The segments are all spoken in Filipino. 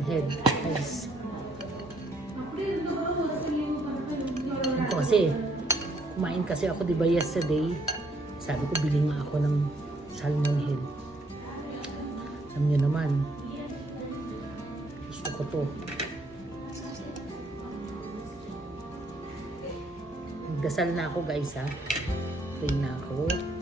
salmon head. Ko kasi, kumain kasi ako di ba yesterday. Sabi ko, bili nga ako ng salmon head. Alam niyo naman, gusto ko to. Nagdasal na ako guys ha. Pray na ako.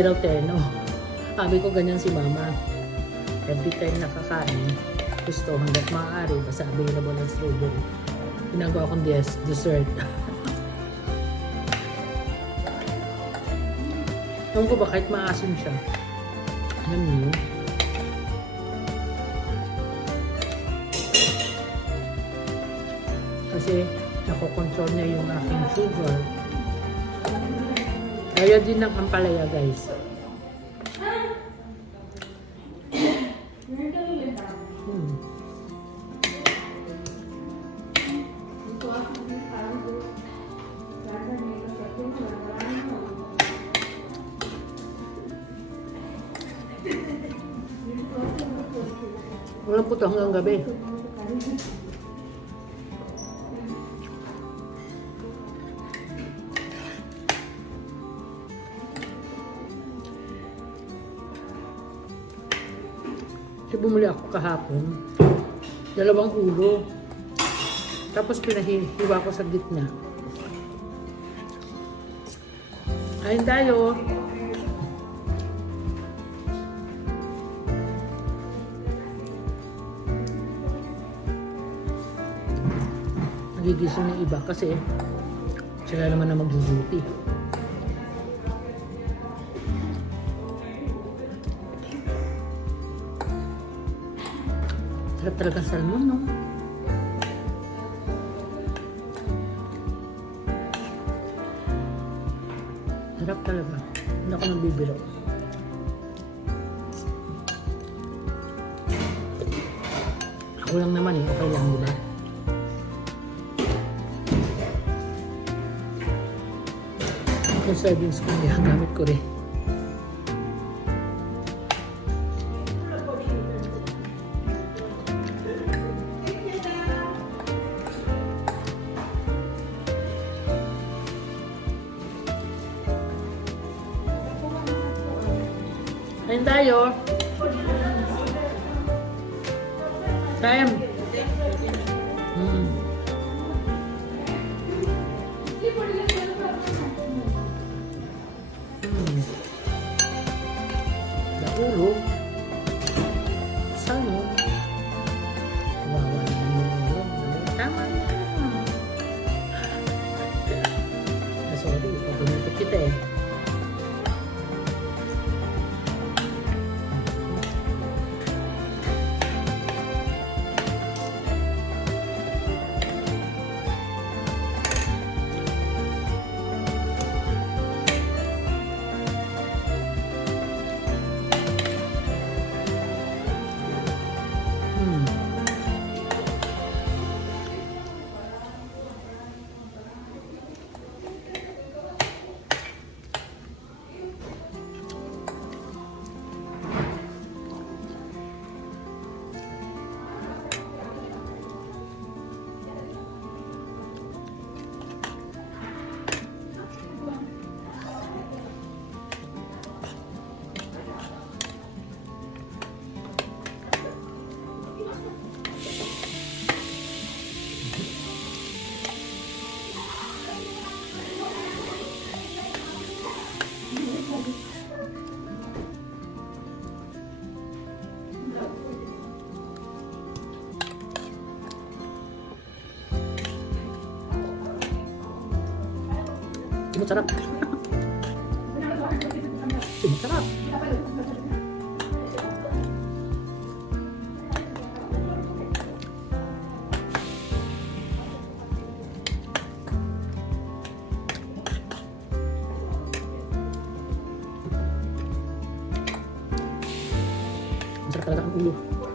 Hindi raw terno. Sabi ko ganyan si mama. Every time nakakain, gusto hanggat maaari, basta available ng strawberry. Ginagawa kong des dessert. Ewan ko ba kahit maasim siya. Alam niyo, kasi nakokontrol niya yung aking sugar. Kaya din ng ampalaya guys. Hmm. Walang puto hanggang gabi. Bumuli ako kahapon. Dalawang ulo. Tapos pinahiwa ko sa gitna. Ayun tayo. Nagigising ng iba kasi sila naman na mag-duty. Sarap talaga salmon, no? Sarap talaga. Hindi ako nagbibiro. Ako lang naman eh. Okay lang, di ba? Yung servings ko, gamit ko rin. pulou Simot sarap. Simot sarap. Masarap talaga ang ulo.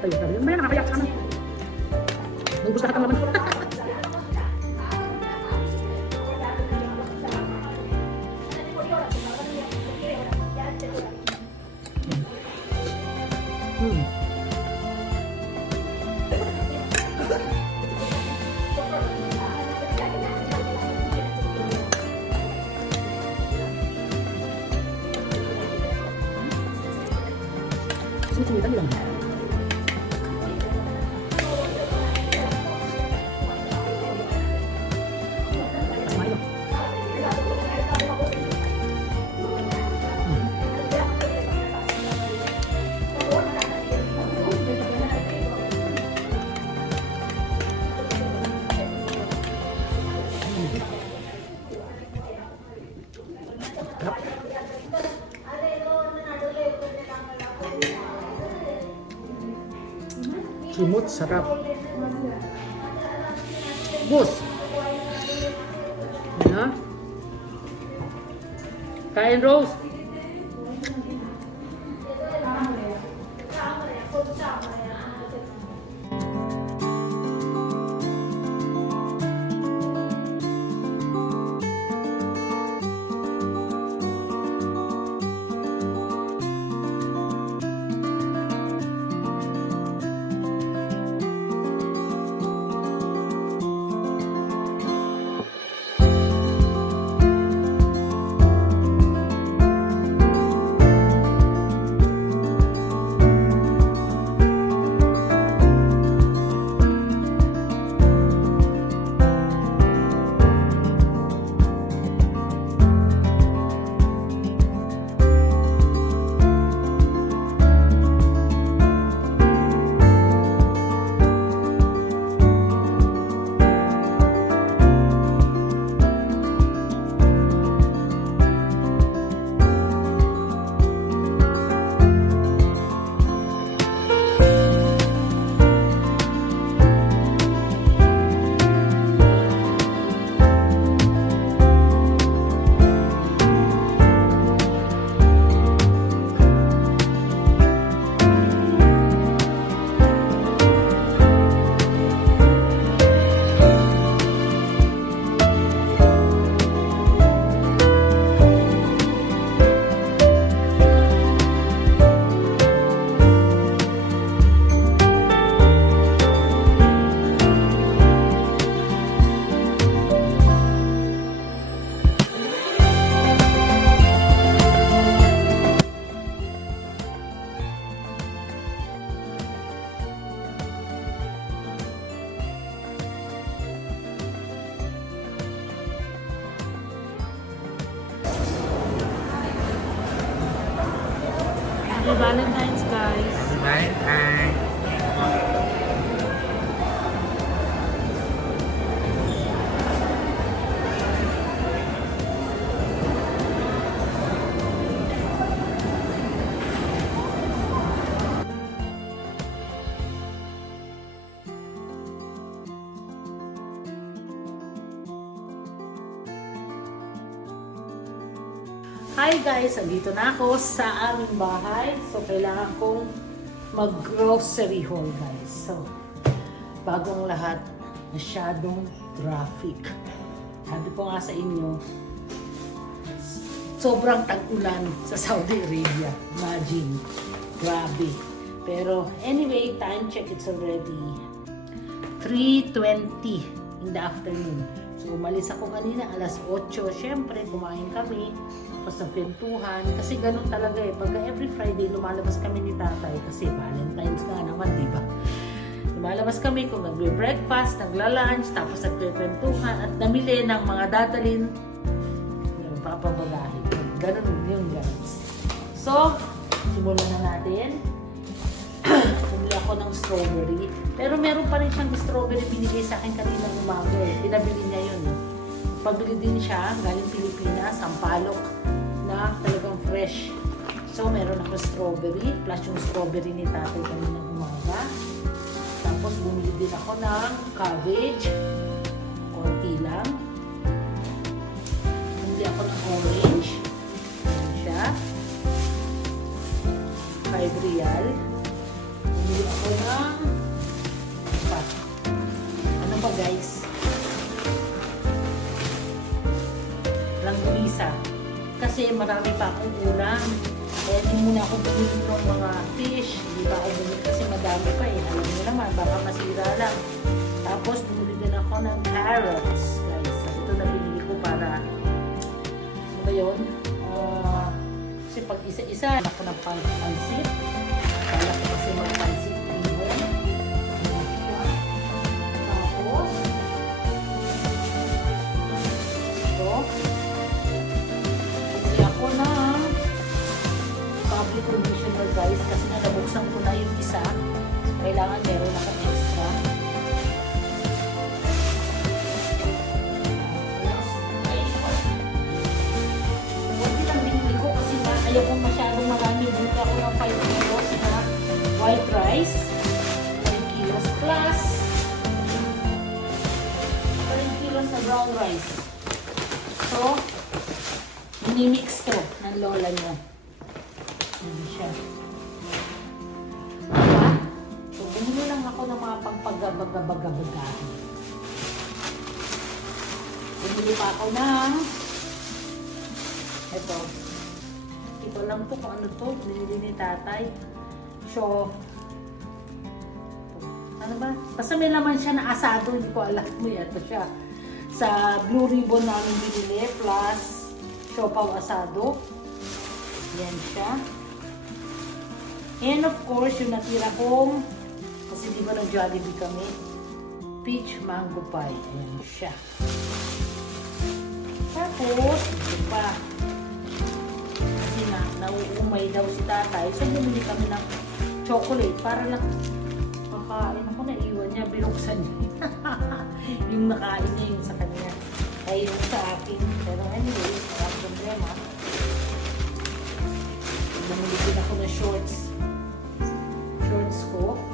Kasama ko nga si tatay. Sabi, ano ba yan? Nakakayak ka naman. Nubus lahat ang laman. Hmm. Sumit-sumitan lang. Simot, sarap. Bus. Ano? Kain, Rose. Hi guys, andito na ako sa aming bahay. So, kailangan kong mag-grocery haul guys. So, bagong lahat, masyadong traffic. Sabi ko nga sa inyo, sobrang tag-ulan sa Saudi Arabia. Imagine, grabe. Pero anyway, time check, it's already 3.20 in the afternoon. So umalis ako kanina alas 8. Siyempre, kumain kami. Tapos sa kwentuhan. Kasi ganun talaga eh. Pagka every Friday, lumalabas kami ni tatay. Kasi Valentine's nga naman, di ba? Lumalabas kami kung nagbe-breakfast, nagla-lunch, tapos nagkwentuhan at namili ng mga dadalin yung papabagahin. Ganun yun, guys. So, simulan na natin. Bumili ako ng strawberry. Pero meron pa rin siyang strawberry binigay sa akin kanina umaga eh. Pinabili niya yun eh. Pabili din siya galing Pilipinas, Sampalok na talagang fresh. So, meron ako strawberry plus yung strawberry ni tatay kanina umaga. Tapos, bumili din ako ng cabbage. Konti lang. Bumili ako ng orange. Siya. 5 real. Bumili ako ng. Ano ba guys? Langguisa. Kasi marami pa akong ulam. Kaya di muna ako bumili ng mga fish. Hindi pa ako bumili kasi madami pa eh. Alam niyo naman, baka masira lang. Tapos bumili din ako ng carrots. Guys, ito na binili ko para ano ba yun? Ah, kasi pag isa-isa, ako ng pan pansit. Kala ko kasi mag-pansit conditioner guys kasi nga nabuksan ko na yung isa. Kailangan meron akong extra. Kunti lang binili ko kasi nga ayaw kong masyadong marami. Bumili ako ng 5 kilos na white rice. 5 kilos plus 5 kilos na brown rice. So, minimix to ng lola niya. Mga pangpagabagabagabagahin. Bumili pa ako ng ito. Ito lang to kung ano to. Binili ni tatay. So, ano ba? Basta may laman siya na asado. Hindi ko alam mo yan. Ito siya. Sa Blue Ribbon namin binili. Plus, siopaw asado. Yan siya. And of course, yung natira kong, kasi di ba nag-Jollibee kami, peach mango pie. Ayan siya. Tapos, ito pa. Kasi nga, nauumay daw si tatay. So, bumili kami ng chocolate para lang makain ako na iwan niya, binuksan niya. yung nakain niya yung sa kanya. Ay, yung sa akin. Pero anyway, walang problema. Bumili din ako ng shorts. Shorts ko.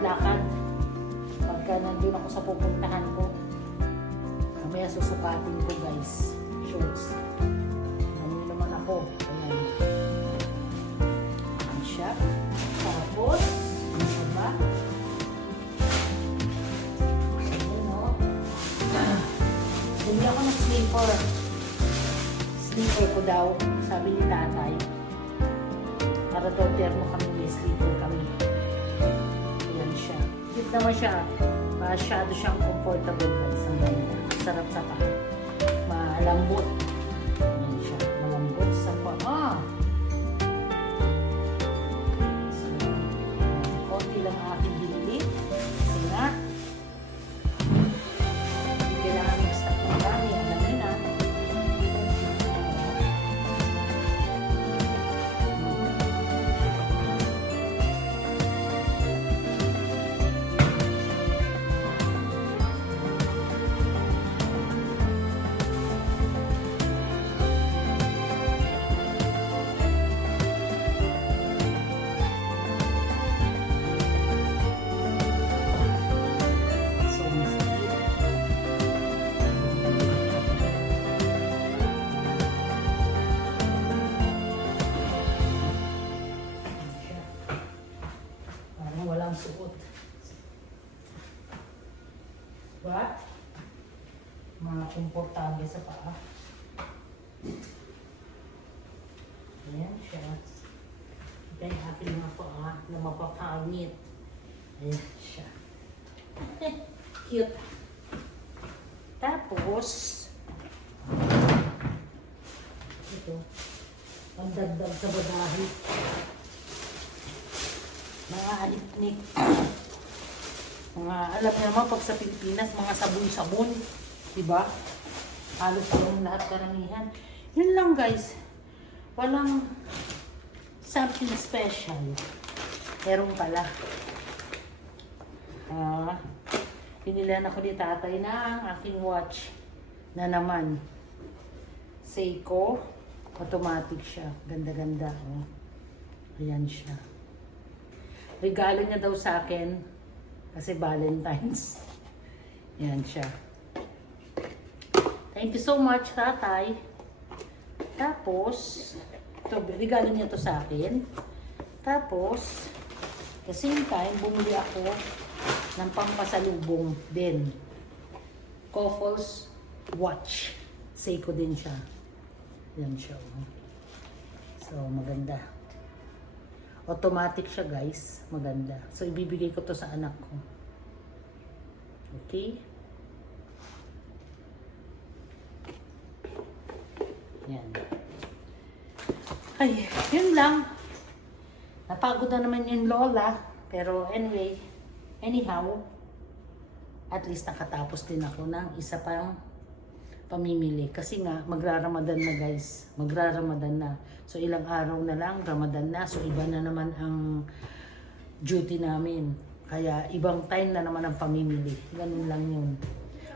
Lakad-lakad. Pagka nandun ako sa pupuntahan ko. Mamaya susukatin ko guys. Shorts. Ano naman ako. Ayan. Ayan siya. Tapos, ano ba? Ayan o. Bumili ako ng slipper sleeper ko daw, sabi ni tatay. Para daw termo kami, may sleeper naman siya. Masyado siyang comfortable guys. Ang ganda. Sarap sa paa. Malambot. Sa paa. Ayan siya. Yung ating mga paa na mapapangit. Ayan siya. Cute. Tapos, ito, ang dagdag sa badahi. Mga alipnik. mga, alam niyo naman, pag sa Pilipinas, mga sabon-sabon. Diba? Halos yung lahat karamihan. Yun lang guys. Walang something special. Meron pala. Ah, pinilan ako ni tatay ng aking watch na naman. Seiko. Automatic siya. Ganda-ganda. Oh. Ayan siya. Regalo niya daw sa akin kasi Valentine's. Yan siya. Thank you so much, tatay. Tapos, ito, regalo niya to sa akin. Tapos, the same time, bumili ako ng pampasalubong din. Koffels watch. Seiko din siya. Yan siya. oh. So, maganda. Automatic siya, guys. Maganda. So, ibibigay ko to sa anak ko. Okay? Yan. Ay, yun lang. Napagod na naman yung lola. Pero anyway, anyhow, at least nakatapos din ako ng isa pang pamimili. Kasi nga, magraramadan na guys. Magraramadan na. So ilang araw na lang, Ramadan na. So iba na naman ang duty namin. Kaya ibang time na naman ang pamimili. Ganun lang yun.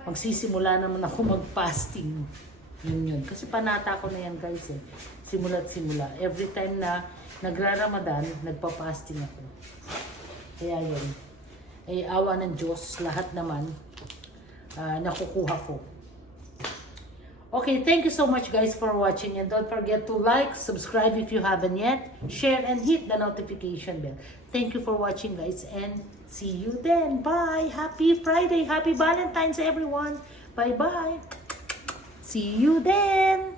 Magsisimula naman ako mag-fasting. Yun yun. Kasi panata ko na yan guys eh. Simula't simula. Every time na nagra-ramadan, nagpa-fasting ako. Kaya yun. Eh, awa ng Diyos, lahat naman, ah, nakukuha ko. Okay, thank you so much guys for watching and don't forget to like, subscribe if you haven't yet, share and hit the notification bell. Thank you for watching guys and see you then. Bye! Happy Friday! Happy Valentine's everyone! Bye-bye! See you then!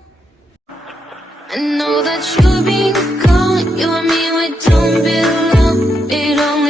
I know that you've been gone, you and me, we don't belong, it only